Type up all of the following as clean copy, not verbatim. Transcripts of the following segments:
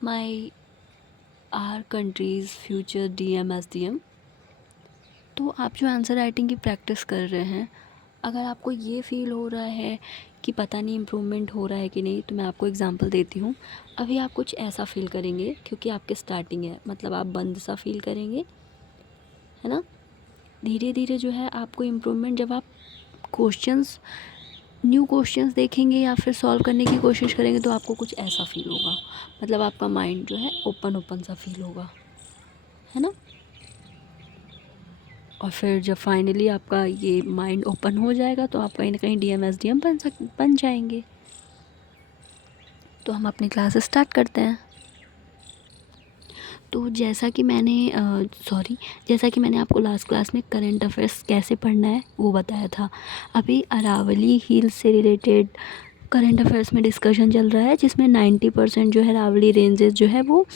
My are countries future DM SDM। तो आप जो आंसर राइटिंग की प्रैक्टिस कर रहे हैं, अगर आपको ये फ़ील हो रहा है कि पता नहीं इम्प्रूवमेंट हो रहा है कि नहीं, तो मैं आपको एग्जांपल देती हूँ। अभी आप कुछ ऐसा फ़ील करेंगे, क्योंकि आपके स्टार्टिंग है, मतलब आप बंद सा फ़ील करेंगे, है ना। धीरे धीरे जो है आपको इम्प्रूवमेंट, जब आप क्वेश्चंस न्यू क्वेश्चंस देखेंगे या फिर सॉल्व करने की कोशिश करेंगे, तो आपको कुछ ऐसा फ़ील होगा, मतलब आपका माइंड जो है ओपन ओपन सा फ़ील होगा, है ना। और फिर जब फाइनली आपका ये माइंड ओपन हो जाएगा, तो आप कहीं ना कहीं DM SDM बन जाएंगे। तो हम अपनी क्लास स्टार्ट करते हैं। तो जैसा कि मैंने आपको लास्ट क्लास में करंट अफेयर्स कैसे पढ़ना है वो बताया था। अभी अरावली हिल्स से रिलेटेड करंट अफेयर्स में डिस्कशन चल रहा है, जिसमें 90% जो है अरावली रेंजेस जो है वो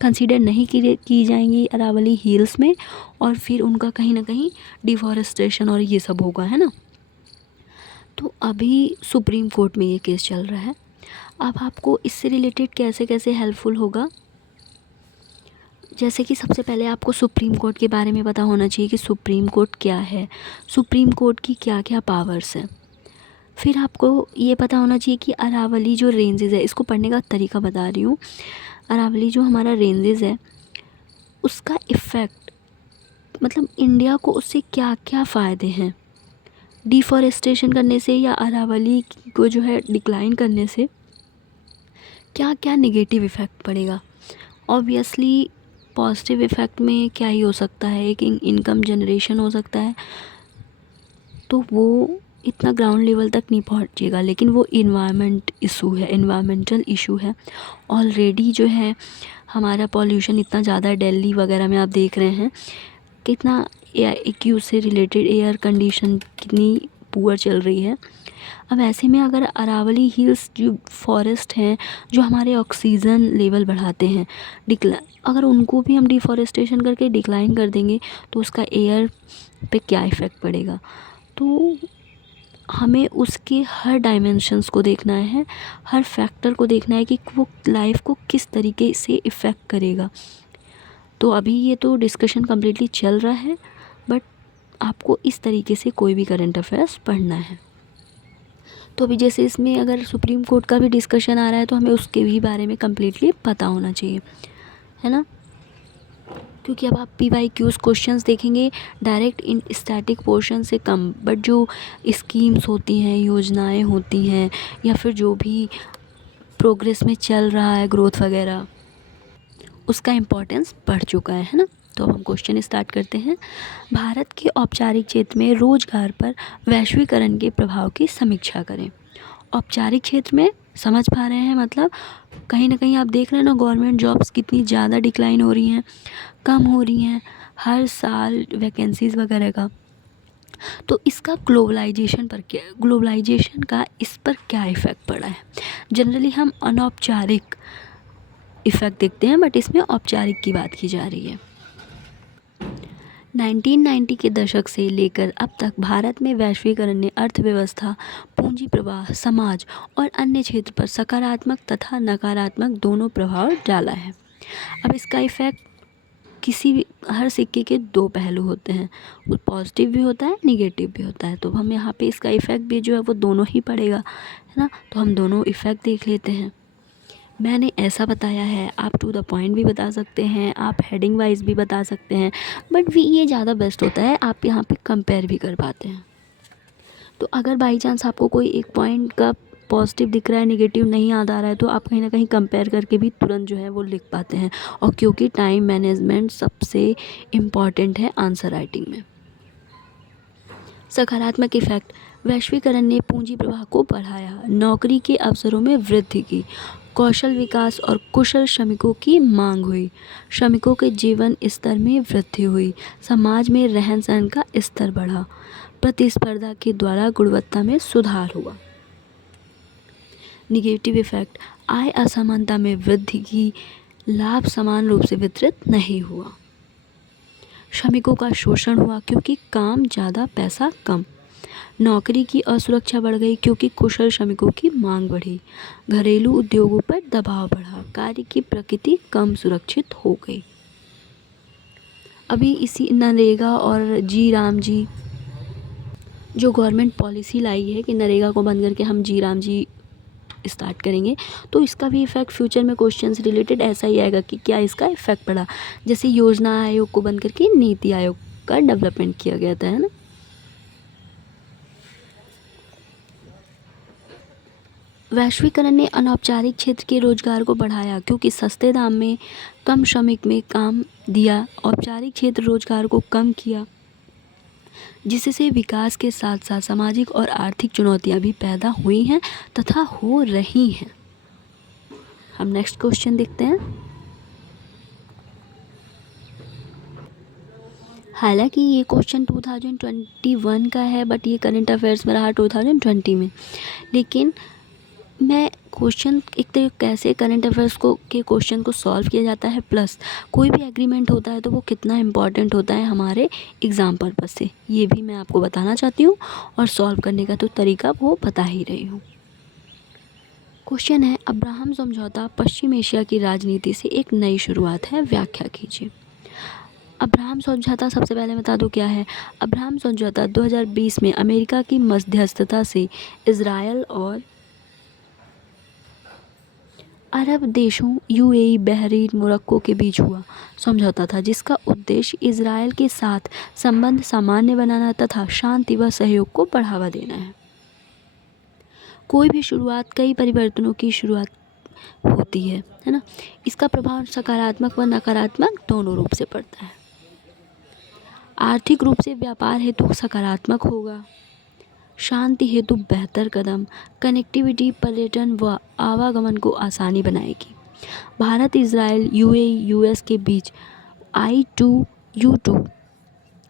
कंसीडर नहीं की जाएंगी अरावली हिल्स में, और फिर उनका कहीं ना कहीं डिफॉरेस्टेशन और ये सब होगा, है ना। तो अभी सुप्रीम कोर्ट में ये केस चल रहा है। अब आपको इससे रिलेटेड कैसे कैसे हेल्पफुल होगा, जैसे कि सबसे पहले आपको सुप्रीम कोर्ट के बारे में पता होना चाहिए कि सुप्रीम कोर्ट क्या है, सुप्रीम कोर्ट की क्या क्या पावर्स हैं। फिर आपको ये पता होना चाहिए कि अरावली जो रेंजेस है, इसको पढ़ने का तरीका बता रही हूँ। अरावली जो हमारा रेंजेस है, उसका इफ़ेक्ट, मतलब इंडिया को उससे क्या क्या फ़ायदे हैं। डिफॉरेस्टेशन करने से या अरावली को जो है डिक्लाइन करने से क्या क्या नेगेटिव इफ़ेक्ट पड़ेगा। ऑब्वियसली पॉजिटिव इफ़ेक्ट में क्या ही हो सकता है, एक इनकम जनरेशन हो सकता है, तो वो इतना ग्राउंड लेवल तक नहीं पहुंचेगा, लेकिन वो इन्वायरमेंटल इशू है। ऑलरेडी जो है हमारा पॉल्यूशन इतना ज़्यादा, दिल्ली वगैरह में आप देख रहे हैं कितना एक्यूज से रिलेटेड एयर कंडीशन कितनी पुअर चल रही है। अब ऐसे में अगर अरावली हिल्स जो फॉरेस्ट हैं, जो हमारे ऑक्सीजन लेवल बढ़ाते हैं, अगर उनको भी हम डिफॉरेस्टेशन करके डिक्लाइन कर देंगे, तो उसका एयर पे क्या इफ़ेक्ट पड़ेगा। तो हमें उसके हर डायमेंशंस को देखना है, हर फैक्टर को देखना है कि वो लाइफ को किस तरीके से इफ़ेक्ट करेगा। तो अभी ये तो डिस्कशन कम्प्लीटली चल रहा है, बट आपको इस तरीके से कोई भी करंट अफेयर्स पढ़ना है। तो अभी जैसे इसमें अगर सुप्रीम कोर्ट का भी डिस्कशन आ रहा है, तो हमें उसके भी बारे में कम्प्लीटली पता होना चाहिए, है ना। क्योंकि अब आप PYQs क्वेश्चंस देखेंगे डायरेक्ट इन स्टैटिक पोर्शन से कम, बट जो स्कीम्स होती हैं, योजनाएं होती हैं, या फिर जो भी प्रोग्रेस में चल रहा है, ग्रोथ वगैरह, उसका इम्पोर्टेंस बढ़ चुका है ना। तो अब हम क्वेश्चन स्टार्ट करते हैं। भारत के औपचारिक क्षेत्र में रोजगार पर वैश्वीकरण के प्रभाव की समीक्षा करें। औपचारिक क्षेत्र में समझ पा रहे हैं, मतलब कहीं ना कहीं आप देख रहे हैं ना, गवर्नमेंट जॉब्स कितनी ज़्यादा डिक्लाइन हो रही हैं, कम हो रही हैं हर साल वैकेंसीज़ वगैरह का। तो इसका ग्लोबलाइजेशन का इस पर क्या इफ़ेक्ट पड़ा है। जनरली हम अनौपचारिक इफ़ेक्ट देखते हैं, बट इसमें औपचारिक की बात की जा रही है। 1990 के दशक से लेकर अब तक भारत में वैश्वीकरण ने अर्थव्यवस्था, पूंजी प्रवाह, समाज और अन्य क्षेत्र पर सकारात्मक तथा नकारात्मक दोनों प्रभाव डाला है। अब इसका इफ़ेक्ट हर सिक्के के दो पहलू होते हैं, वो पॉजिटिव भी होता है, निगेटिव भी होता है। तो हम यहाँ पे इसका इफ़ेक्ट भी जो है वो दोनों ही पड़ेगा, है ना। तो हम दोनों इफ़ेक्ट देख लेते हैं। मैंने ऐसा बताया है, आप टू द पॉइंट भी बता सकते हैं, आप हेडिंग वाइज भी बता सकते हैं, बट ये ज़्यादा बेस्ट होता है, आप यहाँ पे कंपेयर भी कर पाते हैं। तो अगर बाई चांस आपको कोई एक पॉइंट का पॉजिटिव दिख रहा है, नेगेटिव नहीं याद आ रहा है, तो आप कहीं ना कहीं कंपेयर करके भी तुरंत जो है वो लिख पाते हैं। और क्योंकि टाइम मैनेजमेंट सबसे इम्पॉर्टेंट है आंसर राइटिंग में। सकारात्मक इफ़ेक्ट, वैश्वीकरण ने पूंजी प्रवाह को बढ़ाया, नौकरी के अवसरों में वृद्धि की, कौशल विकास और कुशल श्रमिकों की मांग हुई, श्रमिकों के जीवन स्तर में वृद्धि हुई, समाज में रहन सहन का स्तर बढ़ा, प्रतिस्पर्धा के द्वारा गुणवत्ता में सुधार हुआ। निगेटिव इफ़ेक्ट, आय असमानता में वृद्धि की, लाभ समान रूप से वितरित नहीं हुआ, श्रमिकों का शोषण हुआ क्योंकि काम ज़्यादा पैसा कम, नौकरी की असुरक्षा बढ़ गई क्योंकि कुशल श्रमिकों की मांग बढ़ी। घरेलू उद्योगों पर दबाव बढ़ा। कार्य की प्रकृति कम सुरक्षित हो गई। अभी इसी नरेगा और जी राम जी जो गवर्नमेंट पॉलिसी लाई है कि नरेगा को बंद करके हम जी राम जी स्टार्ट करेंगे, तो इसका भी इफ़ेक्ट फ्यूचर में क्वेश्चंस रिलेटेड ऐसा ही आएगा कि क्या इसका इफ़ेक्ट पड़ा। जैसे योजना आयोग को बंद करके नीति आयोग का डेवलपमेंट किया गया था, है ना। वैश्वीकरण ने अनौपचारिक क्षेत्र के रोजगार को बढ़ाया क्योंकि सस्ते दाम में कम श्रमिक में काम दिया। औपचारिक क्षेत्र रोजगार को कम किया, जिससे विकास के साथ साथ सामाजिक और आर्थिक चुनौतियां भी पैदा हुई हैं तथा हो रही हैं। हम नेक्स्ट क्वेश्चन देखते हैं। हालांकि ये क्वेश्चन 2021 का है, बट ये करंट अफेयर्स में रहा 2020 में। लेकिन मैं क्वेश्चन एक तो कैसे करंट अफेयर्स को के क्वेश्चन को सॉल्व किया जाता है, प्लस कोई भी एग्रीमेंट होता है तो वो कितना इम्पॉर्टेंट होता है हमारे एग्ज़ाम पर्पस से, ये भी मैं आपको बताना चाहती हूँ। और सॉल्व करने का तो तरीका वो बता ही रही हूँ। क्वेश्चन है, अब्राहम समझौता पश्चिम एशिया की राजनीति से एक नई शुरुआत है, व्याख्या कीजिए। अब्राहम समझौता सबसे पहले बता दूं क्या है। अब्राहम समझौता 2020 में अमेरिका की मध्यस्थता से इजरायल और अरब देशों यूएई, बहरीन, मोरक्को के बीच हुआ समझौता था, जिसका उद्देश्य इजरायल के साथ संबंध सामान्य बनाना तथा शांति व सहयोग को बढ़ावा देना है। कोई भी शुरुआत कई परिवर्तनों की शुरुआत होती है ना। इसका प्रभाव सकारात्मक व नकारात्मक दोनों रूप से पड़ता है। आर्थिक रूप से व्यापार हेतु सकारात्मक होगा, शांति हेतु बेहतर कदम, कनेक्टिविटी, पर्यटन व आवागमन को आसानी बनाएगी। भारत, इजरायल, यूएई, यूएस के बीच I2U2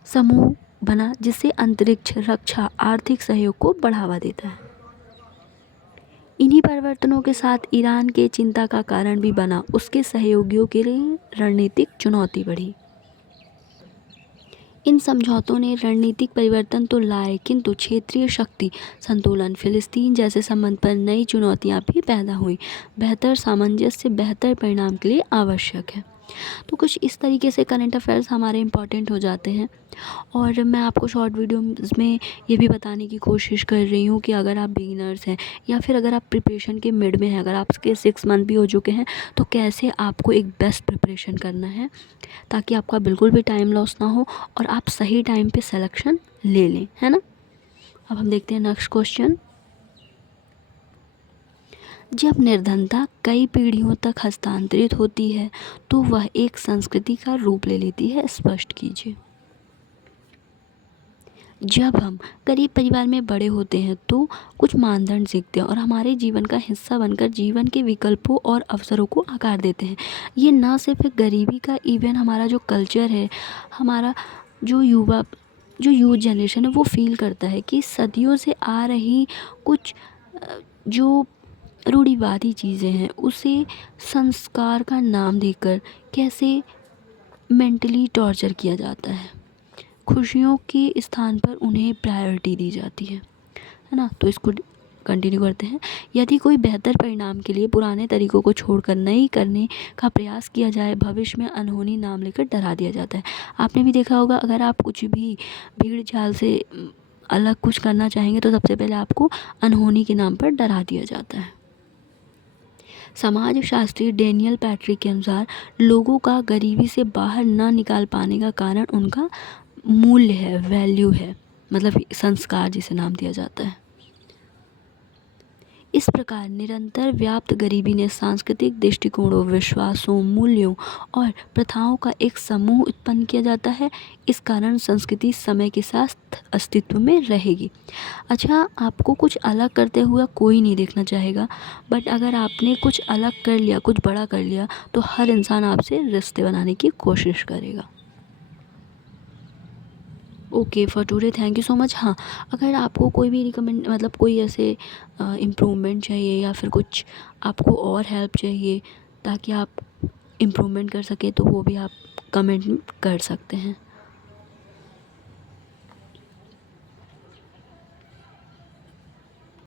समूह बना, जिससे अंतरिक्ष, रक्षा, आर्थिक सहयोग को बढ़ावा देता है। इन्हीं परिवर्तनों के साथ ईरान के चिंता का कारण भी बना, उसके सहयोगियों के लिए रणनीतिक चुनौती बढ़ी। इन समझौतों ने रणनीतिक परिवर्तन तो लाए, किंतु क्षेत्रीय शक्ति संतुलन, फिलिस्तीन जैसे संबंध पर नई चुनौतियां भी पैदा हुई। बेहतर सामंजस्य बेहतर परिणाम के लिए आवश्यक है। तो कुछ इस तरीके से करंट अफेयर्स हमारे इम्पॉर्टेंट हो जाते हैं। और मैं आपको शॉर्ट वीडियोज़ में ये भी बताने की कोशिश कर रही हूँ कि अगर आप बिगिनर्स हैं या फिर अगर आप प्रिपरेशन के मिड में हैं, अगर आपके 6 मंथ भी हो चुके हैं, तो कैसे आपको एक बेस्ट प्रिपरेशन करना है ताकि आपका बिल्कुल भी टाइम लॉस ना हो और आप सही टाइम पे सिलेक्शन ले लें, है ना। अब हम देखते हैं नेक्स्ट क्वेश्चन। जब निर्धनता कई पीढ़ियों तक हस्तांतरित होती है तो वह एक संस्कृति का रूप ले लेती है, स्पष्ट कीजिए। जब हम गरीब परिवार में बड़े होते हैं तो कुछ मानदंड सीखते हैं और हमारे जीवन का हिस्सा बनकर जीवन के विकल्पों और अवसरों को आकार देते हैं। ये ना सिर्फ गरीबी का, इवन हमारा जो कल्चर है, हमारा जो यूथ जनरेशन है वो फील करता है कि सदियों से आ रही कुछ जो रूढ़िवादी चीज़ें हैं उसे संस्कार का नाम देकर कैसे मेंटली टॉर्चर किया जाता है, खुशियों के स्थान पर उन्हें प्रायोरिटी दी जाती है ना। तो इसको कंटिन्यू करते हैं। यदि कोई बेहतर परिणाम के लिए पुराने तरीकों को छोड़कर नई करने का प्रयास किया जाए, भविष्य में अनहोनी नाम लेकर डरा दिया जाता है। आपने भी देखा होगा, अगर आप कुछ भी भीड़ चाल से अलग कुछ करना चाहेंगे तो सबसे पहले आपको अनहोनी के नाम पर डरा दिया जाता है। समाजशास्त्री डेनियल पैट्रिक के अनुसार लोगों का गरीबी से बाहर न निकाल पाने का कारण उनका मूल्य है, वैल्यू है, मतलब संस्कार जिसे नाम दिया जाता है। इस प्रकार निरंतर व्याप्त गरीबी ने सांस्कृतिक दृष्टिकोणों, विश्वासों, मूल्यों और प्रथाओं का एक समूह उत्पन्न किया जाता है। इस कारण संस्कृति समय के साथ अस्तित्व में रहेगी। अच्छा, आपको कुछ अलग करते हुए कोई नहीं देखना चाहेगा, बट अगर आपने कुछ अलग कर लिया, कुछ बड़ा कर लिया, तो हर इंसान आपसे रिश्ते बनाने की कोशिश करेगा। Okay for today, thank you so much. हाँ, अगर आपको कोई भी रिकमेंड, मतलब कोई ऐसे इम्प्रूवमेंट चाहिए या फिर कुछ आपको और हेल्प चाहिए ताकि आप इम्प्रूवमेंट कर सकें, तो वो भी आप कमेंट कर सकते हैं।